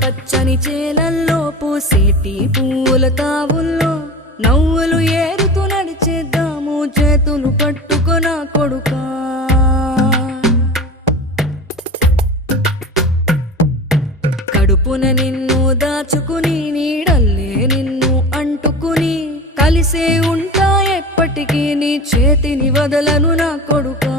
పచ్చని చేలల్లో పూసేటి పూల తావుల్లో నవ్వులు ఏరుతూ నడిచేద్దాము చేతులు పట్టుకొన కొడుకా. కడుపున నిన్ను దాచుకుని నీడల్లే నిన్ను అంటుకుని కలిసే ఉంటా ఎప్పటికీ నీ చేతిని వదలను నా కొడుకా.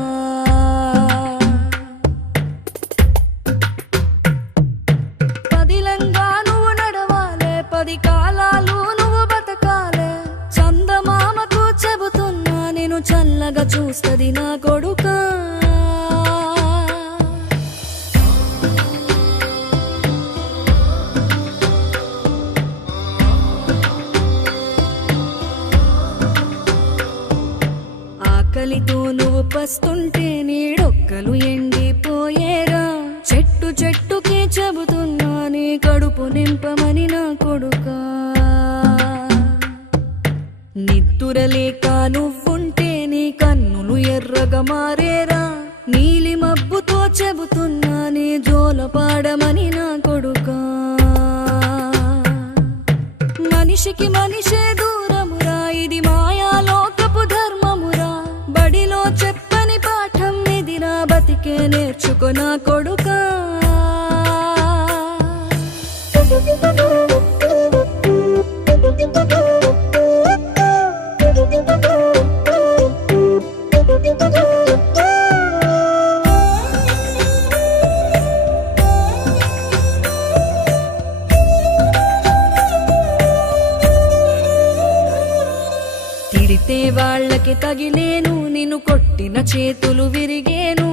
పదిలంగా నువ్వు నడవాలే, 10 కాలాలు నువ్వు బతకాలే. చందమామకు చెబుతున్నా నేను చల్లగా చూస్తది నా కొడుకా. ఆకలితో నువ్వు పస్తుంటే నీడొక్కలు ఎండిపోయేరా. చెట్టు చెట్టుకే చెబుతున్నా నీ కడుపు నింపమని నా కొడుకా. నిద్దురలేక నువ్వుంటే నీ కన్నులు ఎర్రగా మారేరా. నీలి మబ్బుతో చెబుతున్నా నీ జోల పాడమని నా కొడుకా. మనిషికి మనిషే దూరమురా, ఇది మాయాలోకపు ధర్మమురా. బడిలో చెప్పని పాఠం ఇదిరా, బతికే నేర్చుకో నా కొడుకా. తిడితే వాళ్ళకి తగిలేను, నిన్ను కొట్టిన చేతులు విరిగేను.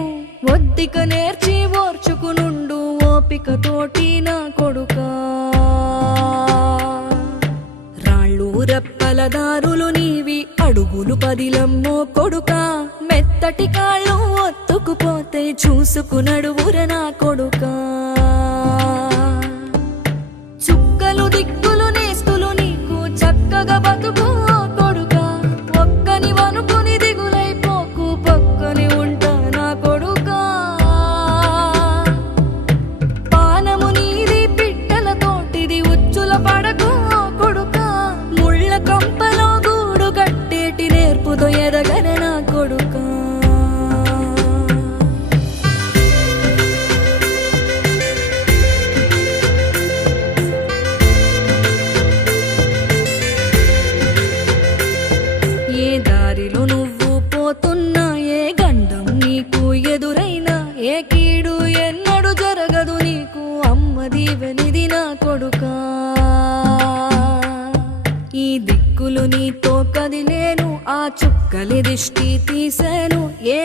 ఒద్దిక నేర్చి ఓర్చుకునుండు ఓపిక తోటి నా కొడుకా. రాళ్ళు రప్పల దారులు నీవి, అడుగులు 10 లమ్మో కొడుకా. మెత్తటి కాళ్ళు ఒత్తుకుపోతే చూసుకునడువుర నా కొడుకా. చుక్కలు దిక్కులు నేస్తులు నీకు చక్కగా బతుకు కొడుకా. ఒక్కని వనుకుని దిగులైపోకు, పక్కని ఉంటా నా కొడుకా. పానము నీది పిట్టల తోటిది, ఉచ్చుల పడకు కొడుకా. ముళ్ళ కంపలో గూడు కట్టేటి నేర్పుతో ఎదగన నా కొడుకా. ఏ దారిలో నువ్వు పోతున్నా, ఏ గండం నీకు ఎదురైనా, ఏ కీడు ఎన్నడు జరగదు నీకు అమ్మ దీవెనిది నా కొడుకా. ఈ దిక్కులు నీతో కదిలేను, ఆ చుక్కలి దిష్టి తీసాను. ఏ